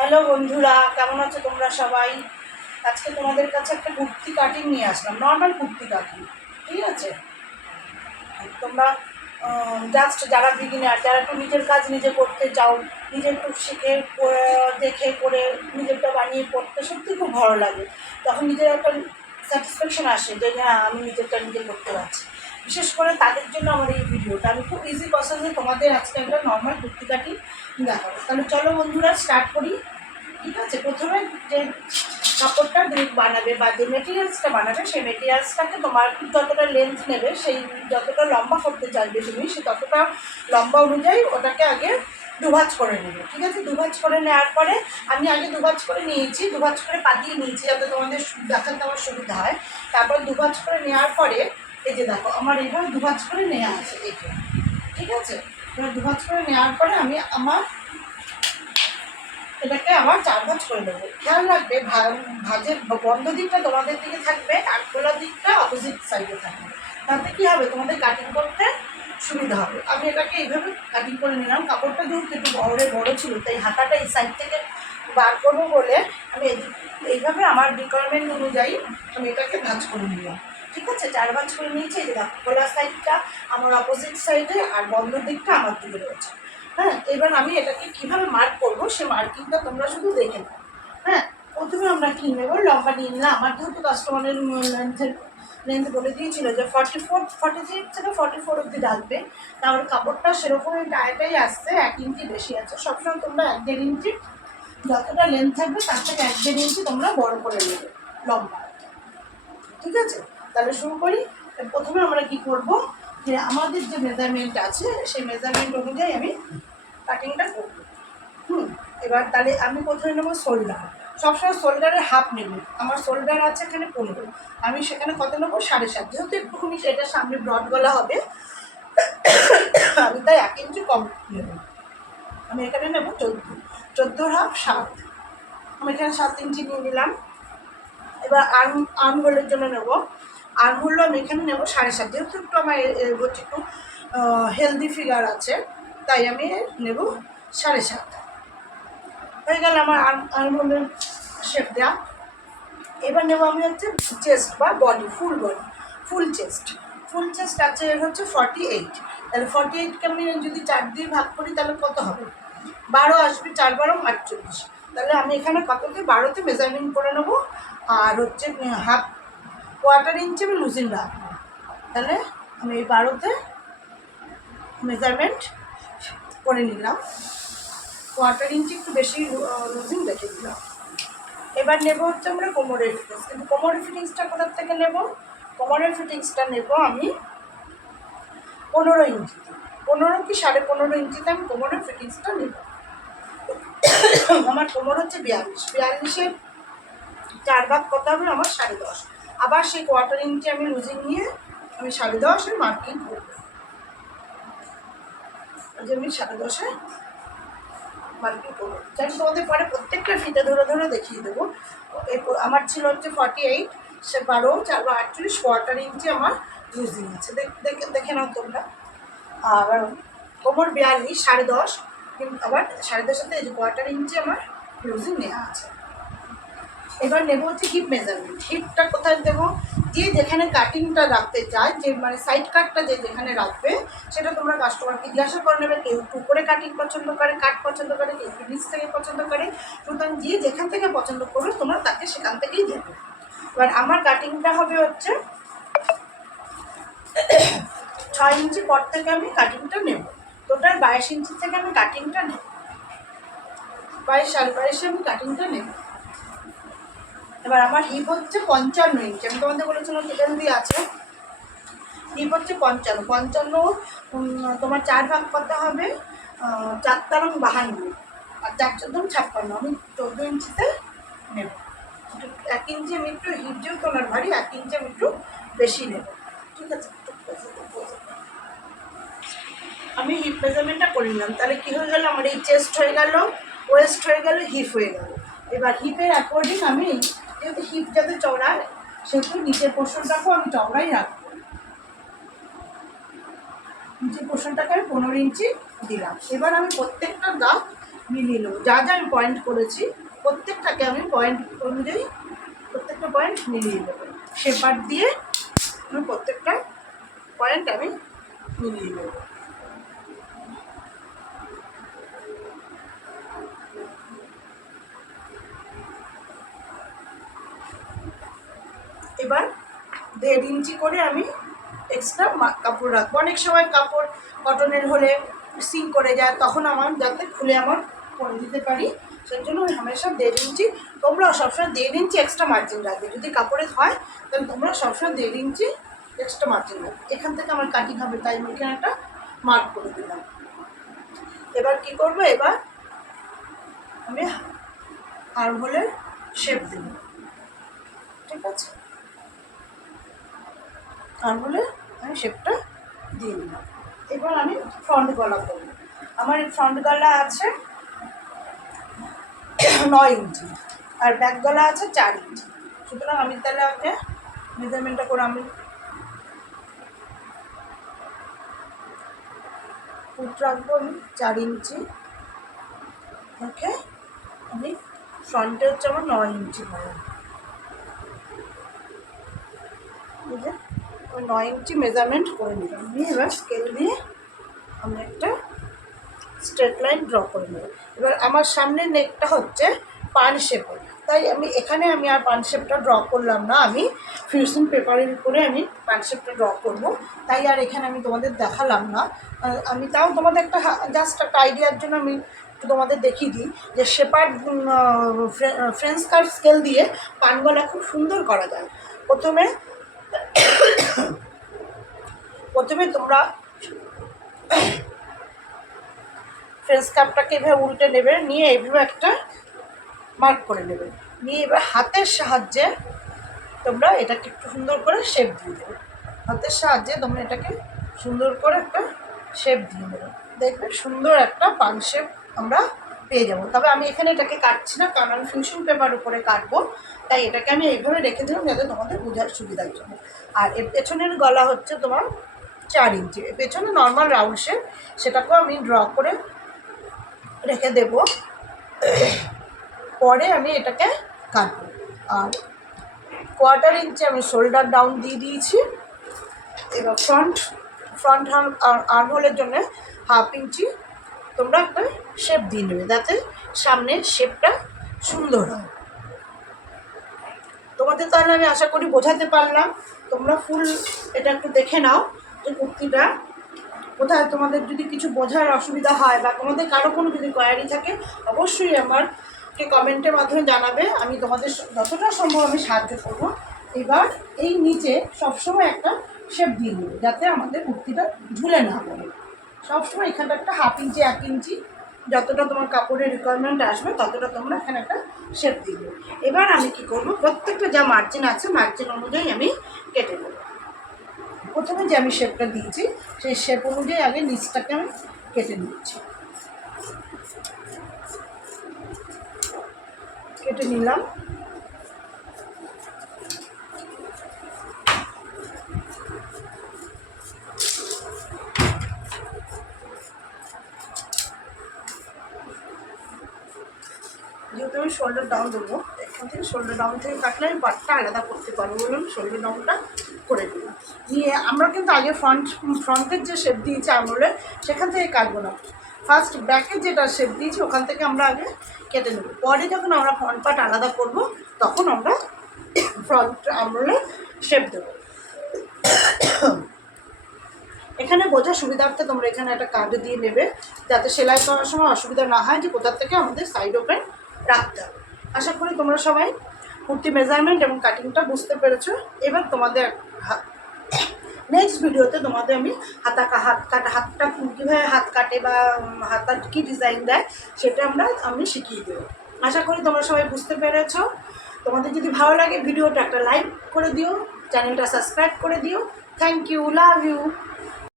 Hello বন্ধুরা, কেমন আছো তোমরা সবাই? আজকে তোমাদের কাছে একটা কুর্তি কাটিং নিয়ে আসলাম, নর্মাল কুর্তি কাটিং। ঠিক আছে, তোমরা জাস্ট যারা বিগিনার, যারা একটু নিজের কাজ নিজে করতে চাও, নিজে একটু শিখে দেখে করে নিজেরটা বানিয়ে করতে সত্যি খুব ভালো লাগে। তখন নিজের একটা স্যাটিসফ্যাকশন আসে যে হ্যাঁ, আমি নিজেরটা নিজে করতে পারছি। বিশেষ করে তাদের জন্য আমার এই ভিডিওটা, আমি খুব ইজি প্রসেসে তোমাদের আজকে একটা নর্মাল কুর্তি কাটিং দেখাবো। তাহলে চলো বন্ধুরা, স্টার্ট করি। ঠিক আছে, প্রথমে যে কাপড়টা বানাবে বা যে মেটেরিয়ালসটা বানাবে, সেই মেটেরিয়ালসটাকে তোমার যতটা লেন্থ নেবে, সেই যতটা লম্বা করতে চাইবে তুমি, সে ততটা লম্বা অনুযায়ী ওটাকে আগে দুভাজ করে নেবে। ঠিক আছে, দুভাজ করে নেওয়ার পরে আমি আগে দুভাজ করে নিয়েছি, দুভাজ করে পাতিয়ে নিয়েছি যাতে তোমাদের দেখাতে আমার সুবিধা হয়। তারপর দুভাজ করে নেওয়ার পরে এই যে দেখো আমার এইভাবে দুভাজ করে নেওয়া আছে এখানে। ঠিক আছে, এবার দুভাজ করে নেওয়ার পরে আমি আমার এটাকে আবার 4 ভাঁজ করে দেবো। খেয়াল রাখবে ভাঁজের বন্ধ দিকটা তোমাদের দিকে থাকবে আর খোলা দিকটা অপোজিট সাইডে থাকবে। তাতে কী হবে, তোমাদের কাটিং করতে সুবিধা হবে। আমি এটাকে এইভাবে কাটিং করে নিলাম। কাপড়টা যেহেতু একটু বড় ছিল, তাই হাতাটা এই সাইড থেকে বার করবো বলে আমি এইভাবে আমার রিকোয়ারমেন্ট অনুযায়ী আমি এটাকে ভাঁজ করে নিলাম। ঠিক আছে, 4 ভাঁজ করে নিয়েছি। যে খোলা সাইডটা আমার অপোজিট সাইডে আর বন্ধ দিকটা আমার দিকে রয়েছে। হ্যাঁ, এবার আমি এটাকে কীভাবে মার্ক করবো সে মার্কিংটা তোমরা শুধু দেখে নাও। হ্যাঁ, প্রথমে আমরা কী নেবো, লম্বা নিয়ে নিলাম। আমার যেহেতু কাস্টমারের লেন্থ বলে দিয়েছিল যে 46 থেকে 44 অবধি ডালবে, তাহলে কাপড়টা সেরকমই গায়েটাই আসছে, 1 ইঞ্চি বেশি আছে। সবসময় তোমরা 1-1.5 ইঞ্চি যতটা লেন্থ থাকবে তার থেকে 1-1.5 ইঞ্চি তোমরা বড় করে নেবে লম্বা। ঠিক আছে, তাহলে শুরু করি। প্রথমে আমরা কি করব, যে আমাদের যে মেজারমেন্ট আছে সেই মেজারমেন্ট অনুযায়ী আমি কাটিংটা করব। এবার তাহলে আমি প্রথমে নেবো শোল্ডার। সবসময় শোল্ডারের হাফ নেব। আমার শোল্ডার আছে এখানে 15, আমি সেখানে কত নেবো, 7.5। যেহেতু একটুখানি সেটা সামনে ব্রড গলা হবে, আমি তাই 1 ইঞ্চি কম নেব। আমি এখানে নেব 14 হাফ 7। আমি এখানে 7 ইঞ্চি নিয়ে নিলাম। এবার আর্মহোলের জন্য নেব, আর্মহোল আমি এখানে নেব 7.5। যেহেতু একটু আমার হচ্ছে একটু হেলদি ফিগার আছে, তাই আমি নেব 7.5। হয়ে গেল আমার আর্মহোলের শেপ দেওয়া। এবার নেব আমি হচ্ছে চেস্ট বা বডি, ফুল চেস্ট আছে হচ্ছে 48। তাহলে 48কে আমি যদি 4 দিয়ে ভাগ করি তাহলে কত হবে, 12 আসবে। 4-12 48। তাহলে আমি এখানে কততে, 12তে মেজারমেন্ট করে নেবো। আর হচ্ছে হাফ কোয়ার্টার ইঞ্চি আমি লুজিং রাখবো। তাহলে আমি এই 12তে মেজারমেন্ট করে নিলাম, কোয়ার্টার ইঞ্চি একটু বেশি লুজিং রেখে দিলাম। এবার নেব হচ্ছে আমরা কোমরের ফিটিংস। কিন্তু কোমরের ফিটিংসটা কোথার থেকে নেব, কোমরের ফিটিংসটা নেব আমি 15 ইঞ্চিতে। 15 কি 15.5 ইঞ্চিতে আমি কোমরের ফিটিংসটা নেব। আমার কোমর হচ্ছে 42-42-এর 4 ভাগ কত হবে, আমার 10.5। আবার সেই কোয়ার্টার ইঞ্চি আমি লুজিং নিয়ে আমি 10.5-এর মার্কিং করবো। যে আমি 10.5-এ মার্কিং করবো, আমি তোমাদের পরে প্রত্যেকটা ফিতে ধরে ধরে দেখিয়ে দেবো। আমার ছিল হচ্ছে 48, সে 12, 4-48 কোয়ার্টার ইঞ্চি আমার লুজিং আছে। দেখে নাও তোমরা। আর কোমর 42, 10.5, কিন্তু আবার 10.5-এর এই যে কোয়ার্টার ইঞ্চি আমার লুজিং নেওয়া আছে। এবার নেব হচ্ছে হিপ মেজারমেন্ট। হিপটা কোথায় দেবো, যে যেখানে কাটিংটা রাখতে চায়, যে মানে সাইড কাটটা যে যেখানে রাখবে, সেটা তোমরা কাস্টমারকে জিজ্ঞাসা করে নেবে। কেউ উপরে কাটিং পছন্দ করে, কাট পছন্দ করে, কেউ নিচ থেকে পছন্দ করে। সুতরাং যে যেখান থেকে পছন্দ করবে তোমরা তাকে সেখান থেকেই দেবে। এবার আমার কাটিংটা হবে হচ্ছে 6 ইঞ্চি পর থেকে আমি কাটিংটা নেব। টোটাল 22 ইঞ্চি থেকে আমি কাটিংটা নেব, 22-22.5 আমি কাটিংটা নেব। এবার আমার হিপ হচ্ছে 55 ইঞ্চি। আমি তোমাদের বলেছিলাম হেলদি আছে, হিপ হচ্ছে 55। তোমার 4 ভাগ কত হবে, 4-52 আর 4-4-56। আমি 14 ইঞ্চিতে নেব। 1 ইঞ্চি আমি একটু হিপ, যেহেতু তোমার ভারী, 1 ইঞ্চি আমি একটু বেশি নেব। ঠিক আছে, আমি হিপ মেজারমেন্টটা করে নিলাম। তাহলে কী হয়ে গেল, আমার এই চেস্ট হয়ে গেল, ওয়েস্ট হয়ে গেল, হিপ হয়ে গেল। এবার হিপের অ্যাকর্ডিং আমি, যেহেতু হিপ যাতে চওড়া, সেহেতু নিচের পোর্শনটাকেও আমি চওড়াই রাখবো। নিচের পোর্শনটাকে আমি 15 ইঞ্চি দিলাম। এবার আমি প্রত্যেকটা দাগ মিলিয়ে নেবো। যা যা আমি পয়েন্ট করেছি প্রত্যেকটাকে আমি পয়েন্ট অনুযায়ী প্রত্যেকটা পয়েন্ট মিলিয়ে নেবো। শেপার দিয়ে আমি প্রত্যেকটা পয়েন্ট আমি মিলিয়ে নেব। এবার 1.5 ইঞ্চি করে আমি এক্সট্রা কাপড় রাখবো। অনেক সময় কাপড় কটনের হলে সিং করে যায়, তখন আমার যাতে খুলে আমার পরে দিতে পারি, সেই জন্য আমি হামেশা 1.5 ইঞ্চি, তোমরাও সবসময় 1.5 ইঞ্চি এক্সট্রা মার্জিন রাখবে। যদি কাপড়ে হয় তাহলে তোমরা সবসময় 1.5 ইঞ্চি এক্সট্রা মার্জিন রাখবে। এখান থেকে আমার কাটিং হবে, তাই আমি এখানে একটা মার্ক করে দিলাম। এবার কি করবো, এবার আমি আর্মহোলের শেপ দেব, ঠিক আছে? আর্মহোলের আমি শেপটা দিয়ে দিলাম। এবার আমি ফ্রন্ট গলা করবো। আমার এই ফ্রন্ট গলা আছে 9 ইঞ্চি আর ব্যাক গলা আছে 4 ইঞ্চি। সুতরাং আমি তাহলে আগে মেজারমেন্টটা করে আমি ফুট রাখবো আমি 4 ইঞ্চি। ওকে, আমি ফ্রন্টে হচ্ছে আমার 9 ইঞ্চি হবে, বুঝলে? ওই 9 ইঞ্চি মেজারমেন্ট করে নিলাম। নিয়ে এবার স্কেল দিয়ে আমি একটা স্ট্রেট লাইন ড্র করে নেব। এবার আমার সামনে নেকটা হচ্ছে পান শেপের, তাই এখানে আমি আর পান শেপটা ড্র করলাম না, আমি ফিউজিং পেপারের উপরে আমি পান শেপটা ড্র করব, তাই আর এখানে আমি তোমাদের দেখালাম না। আমি তাও তোমাদের একটা জাস্ট একটা আইডিয়ার জন্য আমি তোমাদের দেখিয়ে দিই যে শেপার ফ্রেঞ্চ কার্ভ স্কেল দিয়ে পানগলা খুব সুন্দর করা যায়। প্রথমে তোমরা ফ্রেঞ্চ কার্ভটাকে এভাবে উল্টে নেবে, নিয়ে এইভাবে একটা মার্ক করে নেবে, নিয়ে এবার হাতের সাহায্যে তোমরা এটাকে একটু সুন্দর করে শেপ দিয়ে দেবে। হাতের সাহায্যে তোমরা এটাকে সুন্দর করে একটা শেপ দিয়ে দেবে, দেখবে সুন্দর একটা পান শেপ আমরা পেয়ে যাবো। তবে আমি এখানে এটাকে কাটছি না, কারণ আমি ফিনিশিং পেপার উপরে কাটবো, তাই এটাকে আমি এইভাবে রেখে দিলাম যাতে তোমাদের বোঝার সুবিধার জন্য। আর এর পেছনের গলা হচ্ছে তোমার 4 ইঞ্চি, পেছনে নর্মাল রাউন্ড শেপ, সেটাকেও আমি ড্র করে রেখে দেব, পরে আমি এটাকে কাটবো। আর 1/4 ইঞ্চি আমি শোল্ডার ডাউন দিয়ে দিয়েছি। এবার ফ্রন্ট আর্মহোলের জন্য 1/2 ইঞ্চি তোমরা একটা শেপ দিয়ে নেবে, যাতে সামনের শেপটা সুন্দর হয়। তোমাদের তাহলে আমি আশা করি বোঝাতে পারলাম। তোমরা ফুল এটা একটু দেখে নাও যে কুর্তিটা কোথায়, তোমাদের যদি কিছু বোঝার অসুবিধা হয় বা তোমাদের কারো কোনো যদি কোয়ারি থাকে অবশ্যই আমাকে কমেন্টের মাধ্যমে জানাবে, আমি তোমাদের যতটা সম্ভব আমি সাহায্য করব। এবার এই নিচে সবসময় একটা শেপ দিয়ে নেবে, যাতে আমাদের কুর্তিটা ঝুলে না পড়ে। সবসময় এখানটা একটা 1/2 ইঞ্চি 1 ইঞ্চি যতটা তোমার কাপড়ের রিকোয়ারমেন্ট আসবে ততটা তোমরা এখানে একটা শেপ দিয়ে দেবে। এবার আমি কি করব, প্রত্যেকটা যা মার্জিন আছে মার্জিন অনুযায়ী আমি কেটে নেব। প্রথমে যে আমি শেপটা দিয়েছি সেই শেপ অনুযায়ী আগে নিচটাকে আমি কেটে নিচ্ছি, কেটে নিলাম। যেহেতু আমি শোল্ডার ডাউন দেবো, এখান থেকে শোল্ডার ডাউন থেকে কাটলে আমি পাটটা আলাদা করতে পারবো বলে আমি শোল্ডার ডাউনটা করে দিলাম। নিয়ে আমরা কিন্তু আগে ফ্রন্টের যে শেপ দিয়েছি আঙুলে সেখান থেকে কাটবো না, ফার্স্ট ব্যাকের যেটা শেপ দিয়েছি ওখান থেকে আমরা আগে কেটে নেব। পরে যখন আমরা ফ্রন্ট পার্ট আলাদা করব তখন আমরা ফ্রন্ট আঙুলে শেপ দেবো। এখানে বোঝার সুবিধার্থে তোমরা এখানে একটা কার্ড দিয়ে নেবে, যাতে সেলাই করার সময় অসুবিধা না হয় যে কোথার থেকে আমাদের সাইড ওপেন রাখতে হবে। আশা করি তোমরা সবাই কুর্তি মেজারমেন্ট এবং কাটিংটা বুঝতে পেরেছো। এবার তোমাদের নেক্সট ভিডিওতে তোমাদের আমি হাতটা কীভাবে হাত কাটে বা হাতার কী ডিজাইন দেয় সেটা আমি শিখিয়ে দেবো। আশা করি তোমরা সবাই বুঝতে পেরেছো। তোমাদের যদি ভালো লাগে ভিডিওটা একটা লাইক করে দিও, চ্যানেলটা সাবস্ক্রাইব করে দিও। Thank you, love you.